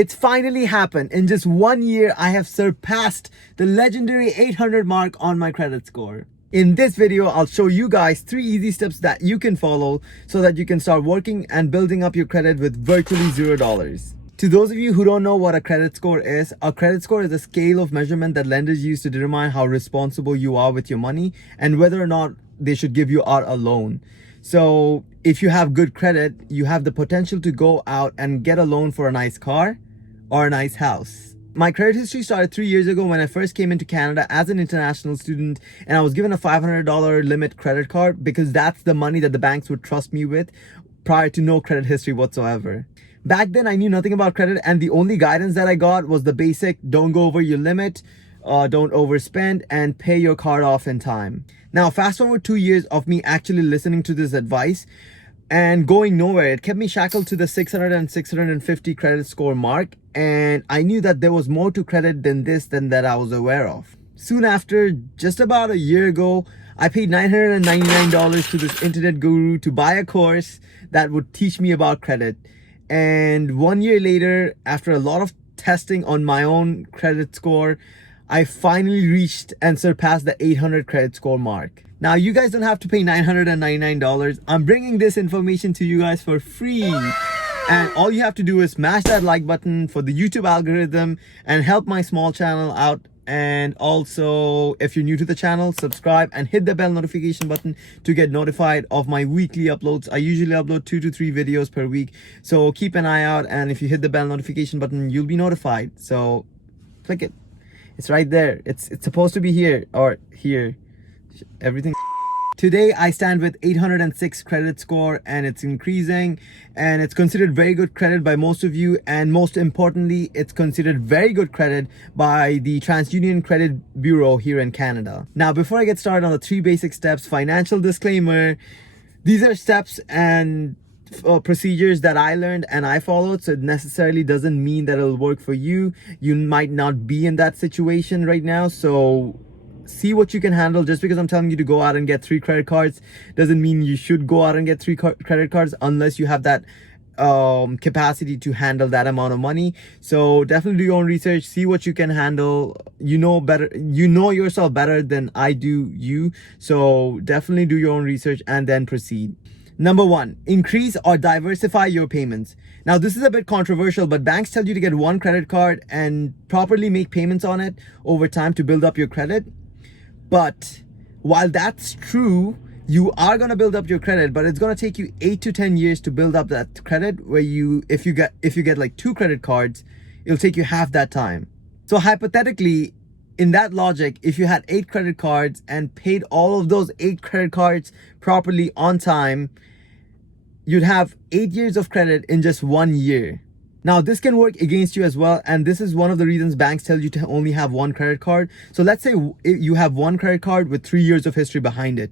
It's finally happened. In just 1 year, I have surpassed the legendary 800 mark on my credit score. In this video, I'll show you guys 3 easy steps that you can follow so that you can start working and building up your credit with virtually $0. To those of you who don't know what a credit score is, a credit score is a scale of measurement that lenders use to determine how responsible you are with your money and whether or not they should give you out a loan. So if you have good credit, you have the potential to go out and get a loan for a nice car or a nice house. My credit history started 3 years ago when I first came into Canada as an international student, and I was given a $500 limit credit card because that's the money that the banks would trust me with prior to no credit history whatsoever. Back then, I knew nothing about credit, and the only guidance that I got was the basic: don't go over your limit, don't overspend, and pay your card off in time. Now, fast forward 2 years of me actually listening to this advice and going nowhere. It kept me shackled to the 600 and 650 credit score mark, and I knew that there was more to credit than that I was aware of. Soon after, just about a year ago, I paid $999 to this internet guru to buy a course that would teach me about credit. And 1 year later, after a lot of testing on my own credit score, I finally reached and surpassed the 800 credit score mark. Now, you guys don't have to pay $999. I'm bringing this information to you guys for free. And all you have to do is smash that like button for the YouTube algorithm and help my small channel out. And also, if you're new to the channel, subscribe and hit the bell notification button to get notified of my weekly uploads. I usually upload 2 to 3 videos per week. So keep an eye out, and if you hit the bell notification button, you'll be notified. So click it. It's right there. It's supposed to be here or here. Everything. Today I stand with 806 credit score, and it's increasing, and it's considered very good credit by most of you, and most importantly, it's considered very good credit by the TransUnion Credit Bureau here in Canada. Now, before I get started on the 3 basic steps, financial disclaimer: these are steps and procedures that I learned and I followed, so it necessarily doesn't mean that it'll work for you. You might not be in that situation right now, so see what you can handle. Just because I'm telling you to go out and get 3 credit cards doesn't mean you should go out and get 3 credit cards unless you have that capacity to handle that amount of money. So definitely do your own research, see what you can handle. You know yourself better than I do you, so definitely do your own research and then proceed. Number 1, increase or diversify your payments. Now, this is a bit controversial, but banks tell you to get 1 credit card and properly make payments on it over time to build up your credit. But while that's true, you are going to build up your credit, but it's going to take you 8 to 10 years to build up that credit, where if you get like 2 credit cards, it'll take you half that time. So hypothetically, in that logic, if you had 8 credit cards and paid all of those 8 credit cards properly on time, you'd have 8 years of credit in just 1 year. Now, this can work against you as well, and this is one of the reasons banks tell you to only have 1 credit card. So let's say you have 1 credit card with 3 years of history behind it,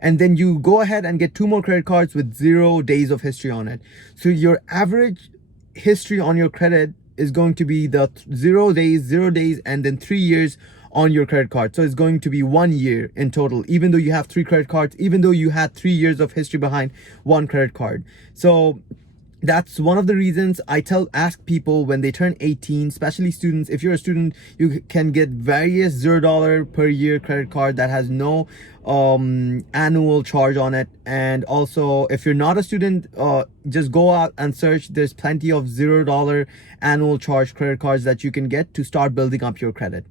and then you go ahead and get 2 more credit cards with 0 days of history on it. So your average history on your credit is going to be the 0 days, and then 3 years on your credit card. So it's going to be 1 year in total, even though you have 3 credit cards, even though you had 3 years of history behind 1 credit card. So that's one of the reasons I ask people when they turn 18, especially students. If you're a student, you can get various $0 per year credit card that has no annual charge on it. And also, if you're not a student, just go out and search. There's plenty of $0 annual charge credit cards that you can get to start building up your credit.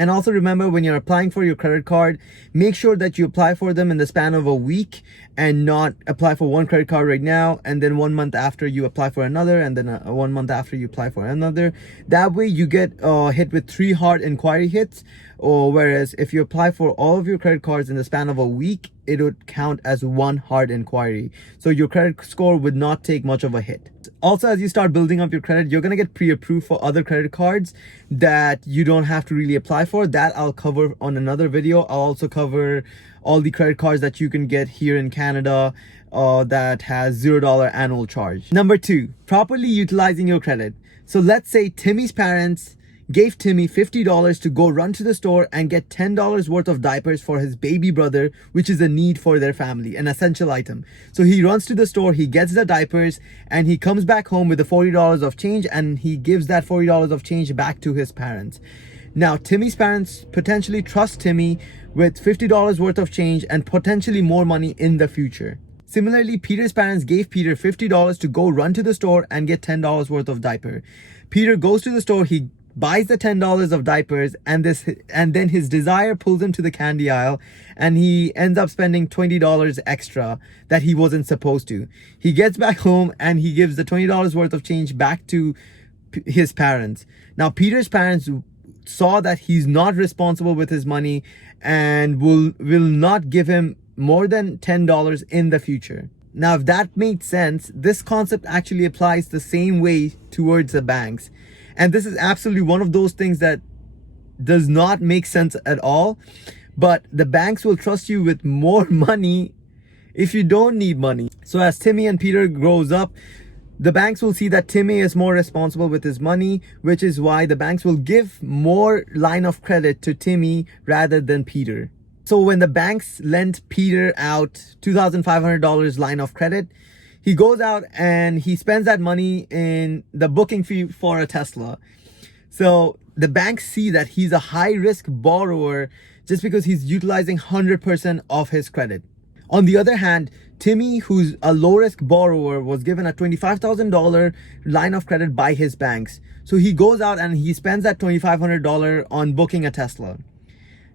And also remember, when you're applying for your credit card, make sure that you apply for them in the span of a week and not apply for 1 credit card right now and then 1 month after you apply for another, and then 1 month after you apply for another. That way you get hit with 3 hard inquiry hits. Or whereas if you apply for all of your credit cards in the span of a week, it would count as 1 hard inquiry. So your credit score would not take much of a hit. Also, as you start building up your credit, you're going to get pre-approved for other credit cards that you don't have to really apply for. That I'll cover on another video. I'll also cover all the credit cards that you can get here in Canada that has $0 annual charge. Number 2, properly utilizing your credit. So let's say Timmy's parents gave Timmy $50 to go run to the store and get $10 worth of diapers for his baby brother, which is a need for their family, an essential item. So he runs to the store, he gets the diapers, and he comes back home with the $40 of change, and he gives that $40 of change back to his parents. Now, Timmy's parents potentially trust Timmy with $50 worth of change and potentially more money in the future. Similarly, Peter's parents gave Peter $50 to go run to the store and get $10 worth of diaper. Peter goes to the store, he buys the $10 of diapers, and then his desire pulls him to the candy aisle, and he ends up spending $20 extra that he wasn't supposed to. He gets back home and he gives the $20 worth of change back to his parents. Now, Peter's parents saw that he's not responsible with his money and will not give him more than $10 in the future. Now, if that made sense, this concept actually applies the same way towards the banks. And this is absolutely one of those things that does not make sense at all. But the banks will trust you with more money if you don't need money. So as Timmy and Peter grows up, the banks will see that Timmy is more responsible with his money, which is why the banks will give more line of credit to Timmy rather than Peter. So when the banks lent Peter out $2,500 line of credit, he goes out and he spends that money in the booking fee for a Tesla. So the banks see that he's a high risk borrower just because he's utilizing 100% of his credit. On the other hand, Timmy, who's a low-risk borrower, was given a $25,000 line of credit by his banks. So he goes out and he spends that $2,500 on booking a Tesla.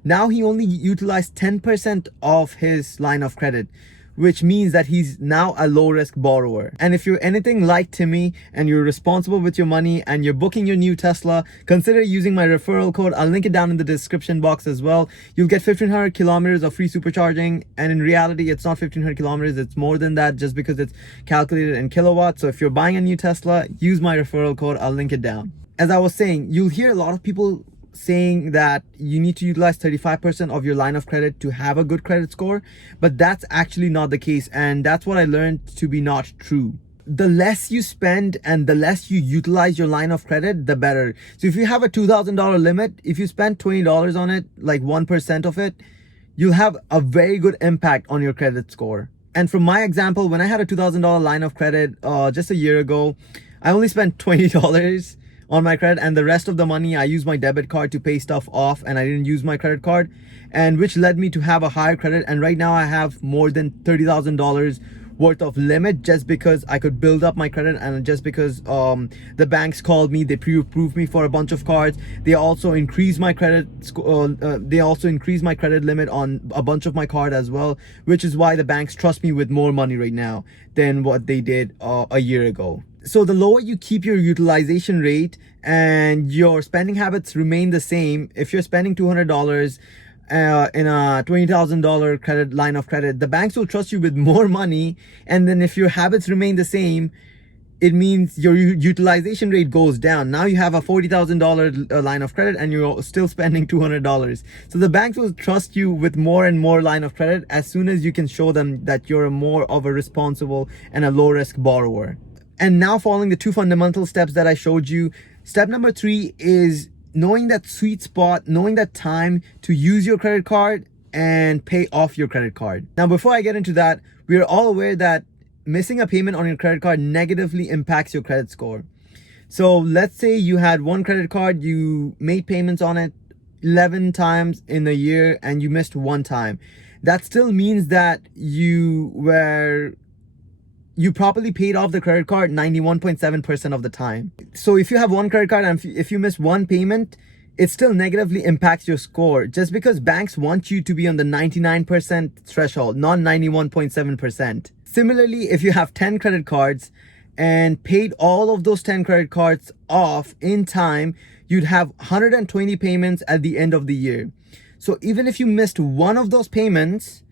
Now he only utilized 10% of his line of credit, which means that he's now a low-risk borrower. And if you're anything like Timmy and you're responsible with your money and you're booking your new Tesla, consider using my referral code. I'll link it down in the description box as well. You'll get 1,500 kilometers of free supercharging. And in reality, it's not 1,500 kilometers. It's more than that just because it's calculated in kilowatts. So if you're buying a new Tesla, use my referral code. I'll link it down. As I was saying, you'll hear a lot of people saying that you need to utilize 35% of your line of credit to have a good credit score, but that's actually not the case, and that's what I learned to be not true. The less you spend and the less you utilize your line of credit, the better. So if you have a $2,000 limit, if you spend $20 on it, like 1% of it, you'll have a very good impact on your credit score. And from my example, when I had a $2,000 line of credit just a year ago, I only spent $20 on my credit, and the rest of the money I used my debit card to pay stuff off, and I didn't use my credit card, and which led me to have a higher credit. And right now I have more than $30,000 worth of limit just because I could build up my credit, and just because the banks called me, they pre-approved me for a bunch of cards. They also increased my credit limit on a bunch of my card as well, which is why the banks trust me with more money right now than what they did a year ago. So the lower you keep your utilization rate and your spending habits remain the same, if you're spending $200 in a $20,000 credit line of credit, the banks will trust you with more money. And then if your habits remain the same, it means your utilization rate goes down. Now you have a $40,000 line of credit and you're still spending $200. So the banks will trust you with more and more line of credit as soon as you can show them that you're more of a responsible and a low risk borrower. And now, following the two fundamental steps that I showed you, step number 3 is knowing that sweet spot, knowing that time to use your credit card and pay off your credit card. Now, before I get into that, we are all aware that missing a payment on your credit card negatively impacts your credit score. So let's say you had one credit card, you made payments on it 11 times in a year and you missed one time. That still means that you properly paid off the credit card 91.7% of the time. So if you have one credit card and if you miss one payment, it still negatively impacts your score just because banks want you to be on the 99% threshold, not 91.7%. Similarly, if you have 10 credit cards and paid all of those 10 credit cards off in time, you'd have 120 payments at the end of the year. So even if you missed one of those payments,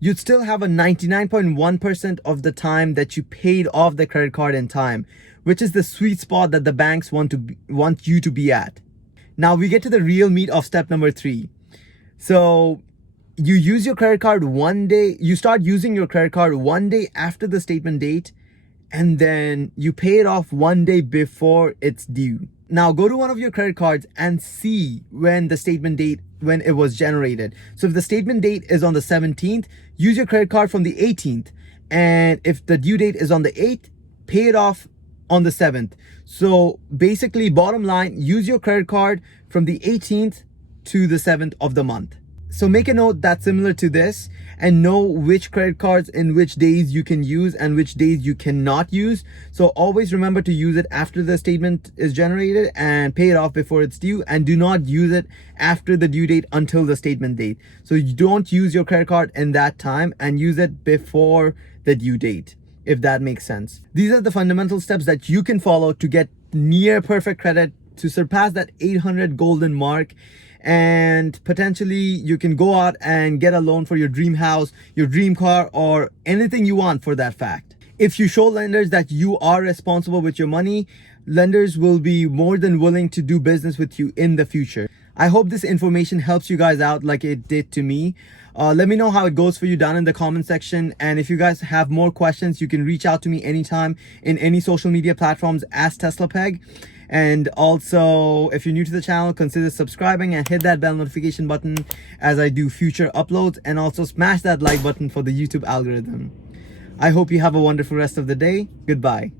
you'd still have a 99.1% of the time that you paid off the credit card in time, which is the sweet spot that the banks want you to be at. Now we get to the real meat of step number 3. So you use your credit card one day, you start using your credit card one day after the statement date, and then you pay it off 1 day before it's due. Now go to one of your credit cards and see when the statement date, when it was generated. So if the statement date is on the 17th, use your credit card from the 18th. And if the due date is on the 8th, pay it off on the 7th. So basically, bottom line, use your credit card from the 18th to the 7th of the month. So make a note that's similar to this and know which credit cards in which days you can use and which days you cannot use. So always remember to use it after the statement is generated and pay it off before it's due, and do not use it after the due date until the statement date. So you don't use your credit card in that time and use it before the due date, if that makes sense. These are the fundamental steps that you can follow to get near perfect credit, to surpass that 800 golden mark, and potentially you can go out and get a loan for your dream house, your dream car, or anything you want for that fact. If you show lenders that you are responsible with your money, lenders will be more than willing to do business with you in the future. I hope this information helps you guys out like it did to me. Let me know how it goes for you down in the comment section. And if you guys have more questions, you can reach out to me anytime in any social media platforms as TESLAPEG. And also, if you're new to the channel, consider subscribing and hit that bell notification button as I do future uploads, and also smash that like button for the YouTube algorithm. I hope you have a wonderful rest of the day. Goodbye.